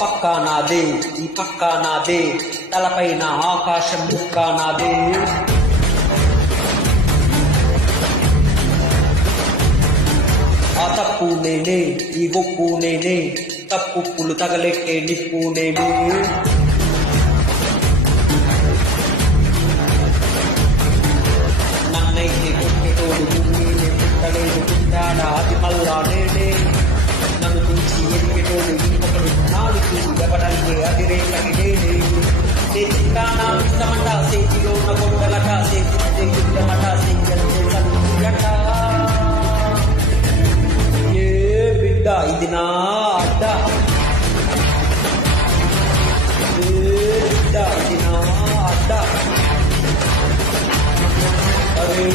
పక్క నాదే, ఈ పక్క నాదే, తలపైన ఆకాశం ముక్క నాదే. ఆ తప్పు నేనే, ఈ గొప్పు నేనే, తప్పులు తగలెట్టే నిప్పు నేనే. నన్నైతే కొట్టేటోడు నేనే, పుట్టలేదు పుట్టాడా అది మళ్ళా నేనే. నన్ను మించి ఎదిగేటోడు ఇంకొకడు నాడు చూసి ఎవడంటే అది రేపటి నేనే. చేతికానా ఇష్టమట, చేతిలో ఉన్న గొడ్డలట, చేతి యుద్ధమట, చెయ్యట. బిడ్డ ఇది నా అడ్డ, బిడ్డ ఇది నా అడ్డ. అరే